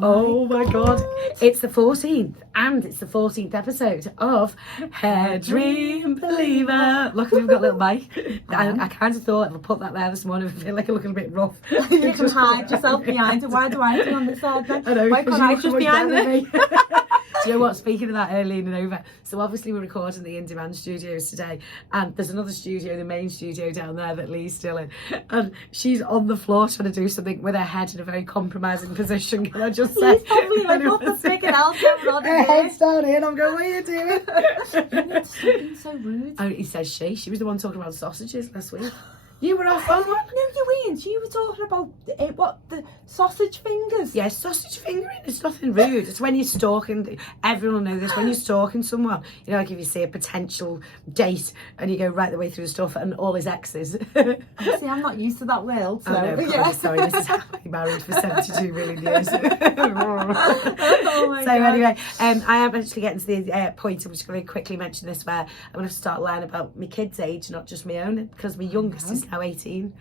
Oh my God. It's the 14th and it's the 14th episode of Hairdream Believer. Look, we've got a little mic. I kind of thought if I put that there this morning, I feel like I'm looking a bit rough. You can hide yourself behind it. Why do I do on this side then? I know, why can't I just behind me? Do you know what? Speaking of that, her leaning over. So obviously we're recording the in-demand studios today, and there's another studio, the main studio down there that Lee's still in, and she's on the floor trying to do something with her head in a very compromising position. Can I just say? Lee's probably like, what the freaking hell going on her head's down here, and I'm going, what are you doing? You need to stop being so rude. Oh, he says she was the one talking about sausages last week. You were off on one. No, you weren't. You were talking about the sausage fingers. Yeah, sausage fingering. It's nothing rude. It's when you're stalking. Everyone will know this. When you're stalking someone, you know, like if you see a potential date and you go right the way through the stuff and all his exes. See, I'm not used to that world. So. Oh, no, yeah. Sorry, this is how I married for 72 million years. Oh my God. Anyway, I am actually getting to the point. I'm just going to quickly mention this, where I'm going to start learning about my kids' age, not just my own, because my youngest is now 18.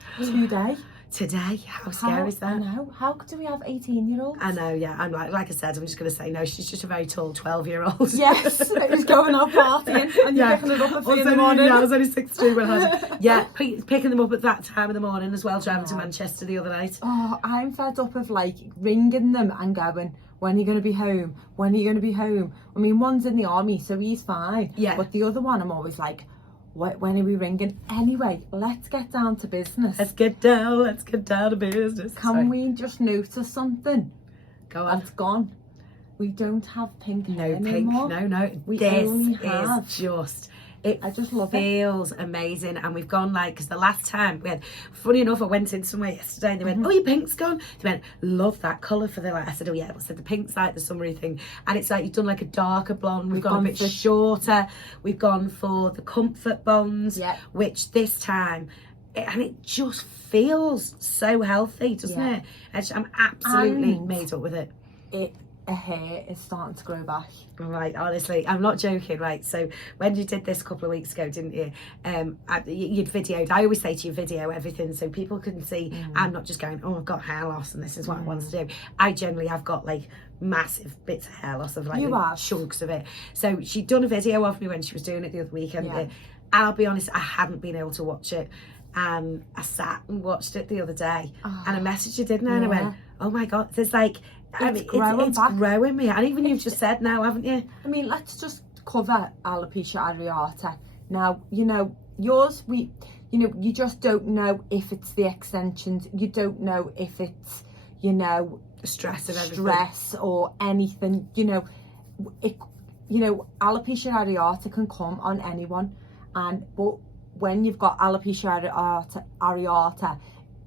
Today, how scary is that? I know. How do we have 18-year-olds? I know, yeah. I'm like I said, I'm just going to say no. She's just a very tall 12-year-old. Yes, who's going out partying and you're picking it up at 3 in the morning. Yeah, I was only 16 when I had picking them up at that time of the morning as well, driving to Manchester the other night. Oh, I'm fed up of like ringing them and going, when are you going to be home? When are you going to be home? I mean, one's in the army, so he's fine. Yeah. But the other one, I'm always like, when are we ringing? Anyway, let's get down to business. Let's get down to business. Can we just notice something? Go on. That's gone. We don't have pink hair No anymore. pink. No. We This only is have. just... I just love it. Feels amazing, and we've gone like, because the last time we had, funny enough, I went in somewhere yesterday and they went, oh, your pink's gone. They went, love that colour for the light. I said, oh yeah. I said the pink's like the summery thing, and it's like you've done like a darker blonde. We've gone a bit shorter. We've gone for the comfort blondes, which this time, and it just feels so healthy, doesn't it? I'm absolutely made up with it. A hair is starting to grow back. Right, honestly, I'm not joking. Right, so when you did this a couple of weeks ago, didn't you? You'd videoed. I always say to you, video everything so people can see. I'm not just going, oh, I've got hair loss and this is what I want to do. I generally have got like massive bits of hair loss, of like chunks of it. So she'd done a video of me when she was doing it the other weekend. And I'll be honest, I hadn't been able to watch it. And I sat and watched it the other day, and I messaged you, didn't I? And I went, oh my God, there's like, it's growing me. And even you've just said now, haven't you? I mean, let's just cover alopecia areata. Now, you know, yours, you just don't know if it's the extensions. You don't know if it's, you know, stress or anything. You know, alopecia areata can come on anyone, but when you've got alopecia areata,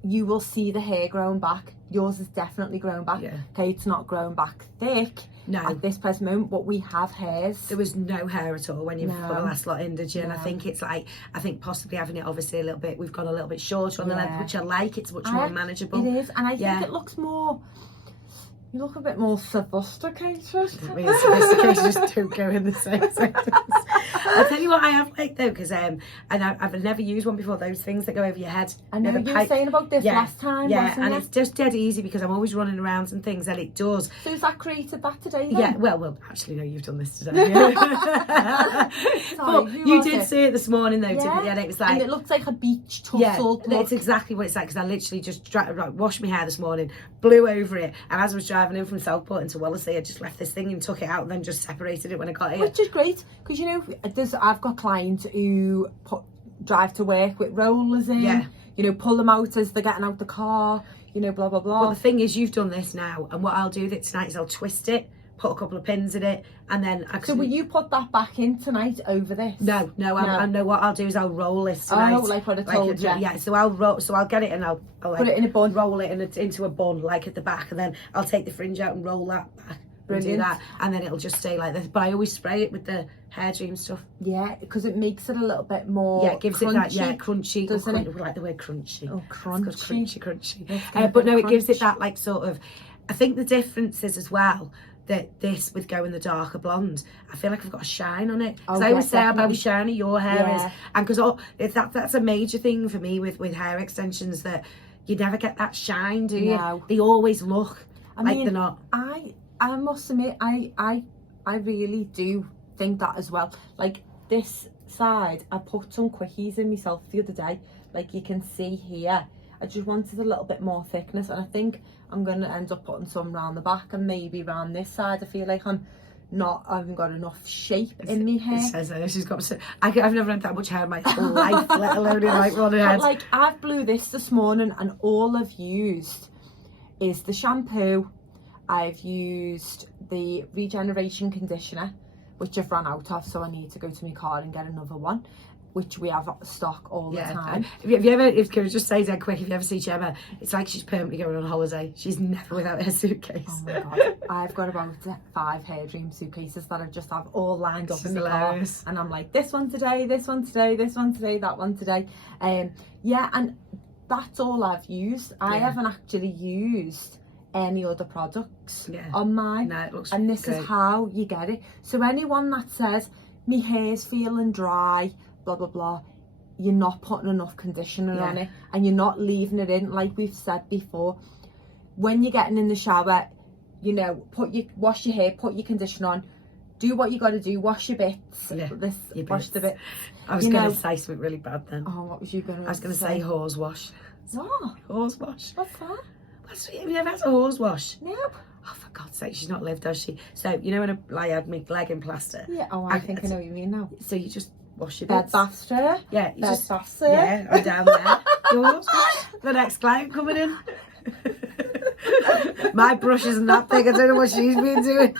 you will see the hair growing back. Yours is definitely growing back. Okay, it's not growing back thick at this present moment, but we have hairs. There was no hair at all when you put the last lot in, did you? And I think it's like, possibly having it obviously a little bit, we've gone a little bit shorter on the length, which I like. It's much more manageable. It is, and I think it looks more, you look a bit more sophisticated. I mean, sophisticated just don't go in the same sentence. I'll tell you what I have liked though, because and I've never used one before, those things that go over your head. I know you were saying about this last time, wasn't it? It's just dead easy because I'm always running around and things, and it does. So has that created that today then? Yeah, well, actually no, you've done this today. Sorry, you did see it this morning though, didn't you? And it was like, and it looks like a beach tussle. Yeah, it's exactly what it's like, because I literally just washed my hair this morning, blew over it, and as I was driving in from Southport into Wallasey, I just left this thing and took it out and then just separated it when I got here. Which is great, because you know, I've got clients who drive to work with rollers in, you know, pull them out as they're getting out the car, you know, blah blah blah. But the thing is, you've done this now, and what I'll do with it tonight is I'll twist it, put a couple of pins in it, and then So will you put that back in tonight over this? No. I know what I'll do is I'll roll this tonight. Oh, like what I told you. Yeah, so I'll get it and I'll put it in a bun, roll it into a bun like at the back, and then I'll take the fringe out and roll that back. Do that, and then it'll just stay like this. But I always spray it with the Hairdream stuff. Yeah, because it makes it a little bit more. Yeah, it gives crunchy, it that crunchy. Doesn't it? We like the word crunchy. Oh, crunchy, crunchy. But no, it gives it that like sort of. I think the difference is as well that this with going the darker blonde, I feel like I've got a shine on it. Because I always say how very shiny your hair is, and because that's a major thing for me with hair extensions, that you never get that shine, do you? No. They always look I like mean, they're not. I must admit, I really do think that as well. Like this side, I put some quickies in myself the other day. Like you can see here, I just wanted a little bit more thickness, and I think I'm going to end up putting some round the back and maybe round this side. I feel like I haven't got enough shape in my hair. It says she's got. I've never had that much hair in my whole life, let alone in like one head. But like I've blew this morning, and all I've used is the shampoo. I've used the regeneration conditioner, which I've run out of, so I need to go to my car and get another one, which we have stock all the time. If you ever, can I just say that quick, if you ever see Jemma, it's like she's permanently going on holiday. She's never without her suitcase. Oh my God. I've got about 5 Hairdream suitcases that I just have all lined up in the car. And I'm like, this one today, this one today, this one today, that one today. Yeah, and that's all I've used. I haven't actually used any other products on mine. No, it looks and this great. Is how you get it. So anyone that says, me hair's feeling dry, blah blah blah, you're not putting enough conditioner on it, and you're not leaving it in. Like we've said before, when you're getting in the shower, you know, wash your hair, put your conditioner on, do what you got to do, wash your bits, wash the bits. I was going to say something really bad then. Oh, what was you going to say? I was going to say hose wash. What? Hose wash. What's that? Have you never had a hose wash? No. Oh, for God's sake, she's not lived, has she? So, you know when I had my leg in plaster? Yeah, I think I know what you mean now. So you just wash your bed bits. baster. Yeah, you just baster. Yeah, I'm down there. Yours, the next client coming in. My brush isn't that big. I don't know what she's been doing.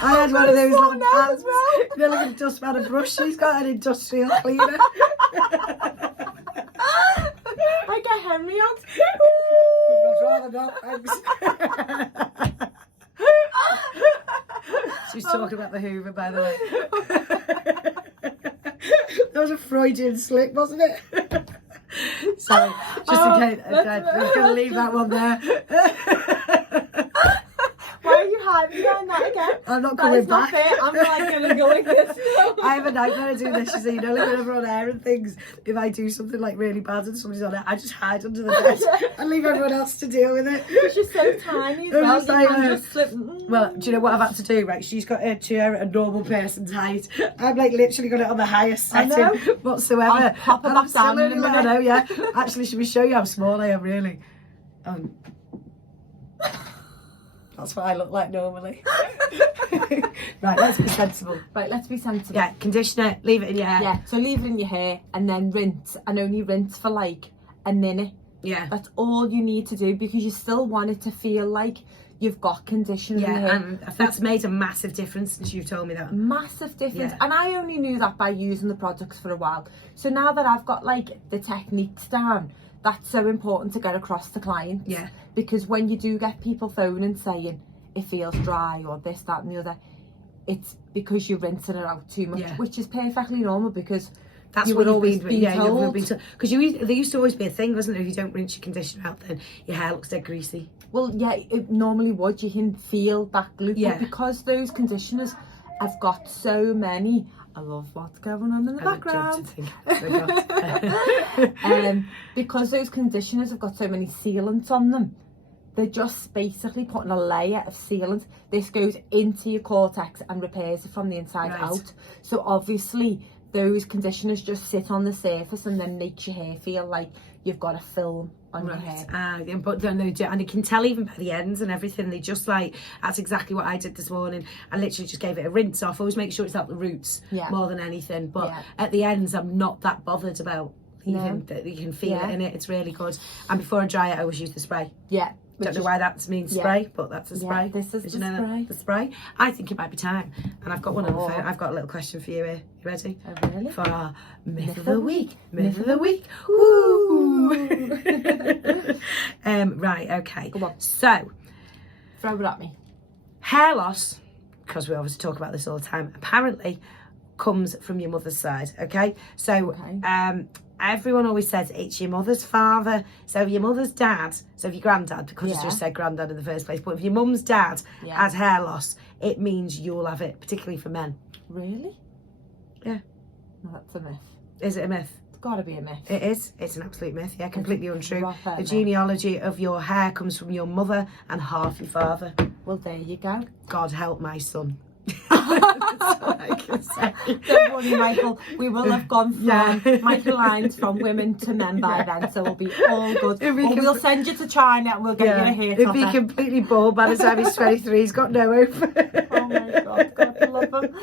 I had one of those little pans, you know, like a dustpan and brush. She's got an industrial cleaner. I get Henry on. I'd rather not, thanks. She's talking about the Hoover, by the way. That was a Freudian slip, wasn't it? So, just in case, we're going to leave that one there. Why are you hiding behind that again? I'm not coming back. I'm like going to go like this. I have a nightmare of doing this, you see, you know, like whenever on air and things, if I do something like really bad and somebody's on it, I just hide under the bed and leave everyone else to deal with it. Because you're so tiny as well, you can just slip. Well, do you know what I've had to do, right? She's got her chair at a normal person's height. I've like literally got it on the highest setting whatsoever. I'll pop her back down in a minute. I know, yeah. Actually, should we show you how small I am, really? That's what I look like normally. Right, let's be sensible. Yeah, conditioner, leave it in your hair. Yeah, so leave it in your hair and then rinse, and only rinse for like a minute. Yeah. That's all you need to do, because you still want it to feel like you've got conditioner in your hair. And that's made a massive difference since you've told me that. Massive difference. And I only knew that by using the products for a while. So now that I've got like the techniques down, that's so important to get across to clients. Yeah. Because when you do get people phoning saying it feels dry or this, that and the other, it's because you're rinsing it out too much, which is perfectly normal, because that's you what would you've always been, be told. Because there used to always be a thing, wasn't there? If you don't rinse your conditioner out, then your hair looks dead greasy. Well, yeah, it normally would. You can feel that glue. Yeah. But because those conditioners have got so many, I love what's going on in the background. Because those conditioners have got so many sealants on them, they're just basically putting a layer of sealant. This goes into your cortex and repairs it from the inside out. So obviously those conditioners just sit on the surface and then makes your hair feel like you've got a film on your hair. But then they do, and you can tell even by the ends and everything, they just like, that's exactly what I did this morning. I literally just gave it a rinse off. Always make sure it's out the roots more than anything. But at the ends, I'm not that bothered about even that you can feel it in it. It's really good. And before I dry it, I always use the spray. Don't know why that means spray, but that's a spray. This is Did you know that? The spray. I think it might be time. And I've got one on the phone. I've got a little question for you here. You ready? Oh, really? For our myth of the week. Myth of the week. Woo! Right, okay. Go on. So, throw it at me. Hair loss, because we obviously talk about this all the time, apparently comes from your mother's side, okay? So, everyone always says it's your mother's father. So if your mother's dad, so if your granddad, because it's just said granddad in the first place, but if your mum's dad has hair loss, it means you'll have it, particularly for men. Really? Yeah. No, that's a myth. Is it a myth? got to be a myth. It is. It's an absolute myth. Yeah, completely untrue. proper The myth. genealogy of your hair comes from your mother and half your father. Well, there you go. God help my son. That's all I can say. Don't worry, Michael. We will have gone from Michael lines from women to men by then, so we'll be all good. We'll send you to China and we'll get you a hair He'll topper. be completely bald by the time he's 23. He's got no hope. Oh my God, God love him.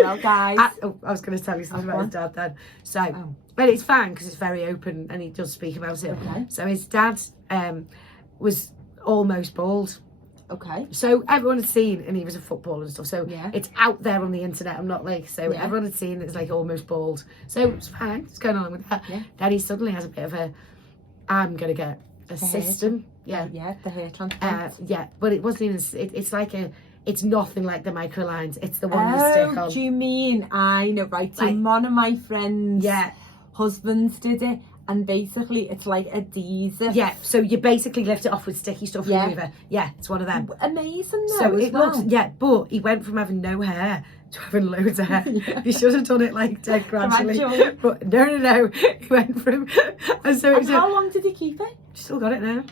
Well, guys. I was going to tell you something about his dad then. So, but it's fine because it's very open and he does speak about it. Okay. So his dad was almost bald. Okay. So everyone had seen, and he was a footballer and stuff. So it's out there on the internet. I'm not like, so everyone had seen it's like almost bald. So it's fine. It's going on with that. Yeah. Then he suddenly has a bit of a, I'm going to get a system. Yeah. Yeah, the hair transplant. Yeah, but it wasn't even, it's like it's nothing like the microlines. It's the one you stick on. Do you mean, I know, right. So one of my friends' husbands did it. And basically, it's like adhesive. Yeah, so you basically lift it off with sticky stuff remover. Yeah, it's one of them. Amazing though. So it looks, but he went from having no hair to having loads of hair. He should have done it like dead gradually. But no. He went from. And so and how long did he keep it? Still got it now.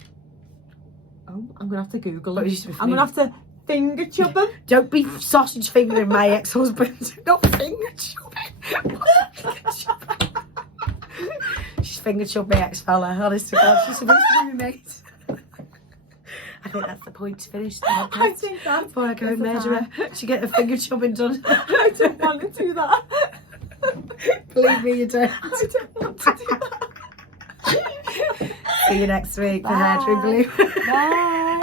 Oh, I'm going to have to Google it. I'm going to have to finger chop him. Don't be sausage fingering my ex-husband. Not finger chopping. She's finger chopped my ex-fella. Honest to God, she's supposed to be my mate. I think that's the point to finish the podcast. I think that's before I go and measure her. She get the finger chopping done. I don't want to do that. Believe me, you don't. I don't want to do that. See you next week for Hairdream Believer. Bye.